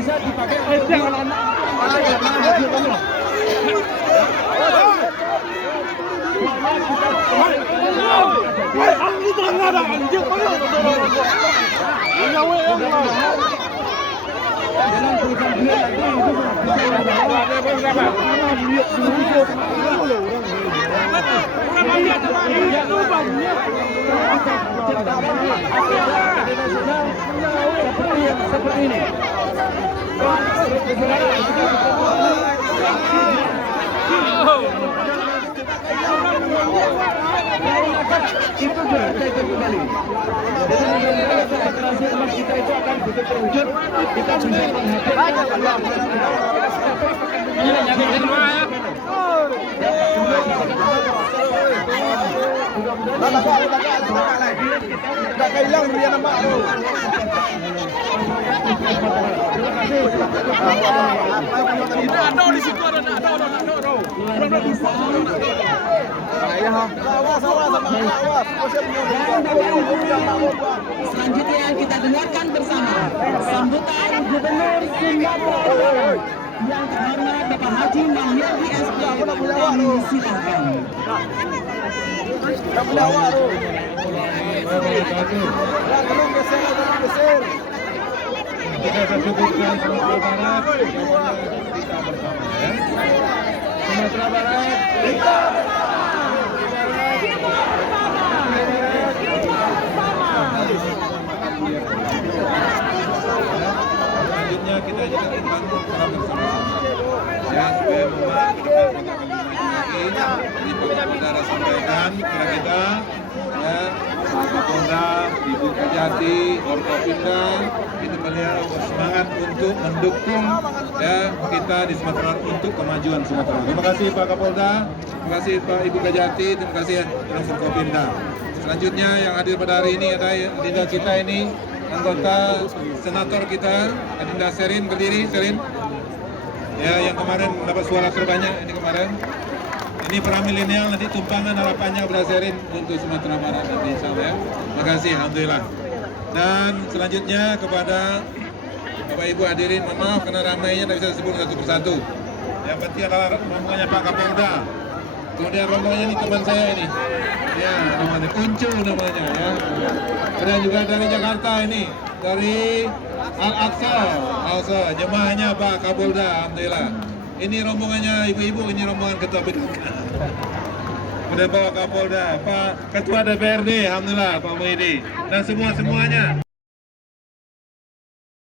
bisa dipakai oleh anak-anak. Seperti ini. Itu kita kembali. Kita itu akan betul terwujud. Kita bisa Selanjutnya kita dengarkan bersama sambutan Gubernur Sumatera yang terhormat Bapak Haji Mahmudi SP. Kami silakan. Kita sebutkan Sumatera Barat, kita bersama ya. Sumatera Barat, kita selanjutnya kita juga membantu secara bersama-sama ya supaya membantu ini Pak Saudara sampaikan kepada kita ya Pak Kapolda, Ibu Kejati, Forkopimda itu beliau bersemangat untuk mendukung ya kita di Sumatera untuk kemajuan Sumatera. Terima kasih Pak Kapolda, terima kasih Pak Ibu Kejati, terima kasih Forkopimda. Selanjutnya yang hadir pada hari ini ada Adinda kita ini anggota senator kita Adinda Sherin, berdiri Sherin ya, yang kemarin dapat suara terbanyak ini kemarin. Ini para milenial nanti tumpangan harapannya kepada Sherin untuk Sumatera Barat nanti insyaallah ya. Terima kasih, alhamdulillah. Dan selanjutnya kepada Bapak Ibu hadirin, mohon maaf karena ramainya tidak bisa disebut satu persatu. Yang penting adalah rombongannya Pak Kapolda. Kemudian rombongannya ini teman saya ini. Ya, namanya Kuncu namanya ya. Kemudian juga dari Jakarta ini, dari Al-Aqsa, jemaahnya Pak Kapolda, alhamdulillah. Ini rombongannya ibu-ibu, ini rombongan ketua PKK. Kemudian Pak Kapolda, Pak Ketua DPRD, alhamdulillah Pak Muhyiddin, dan semuanya.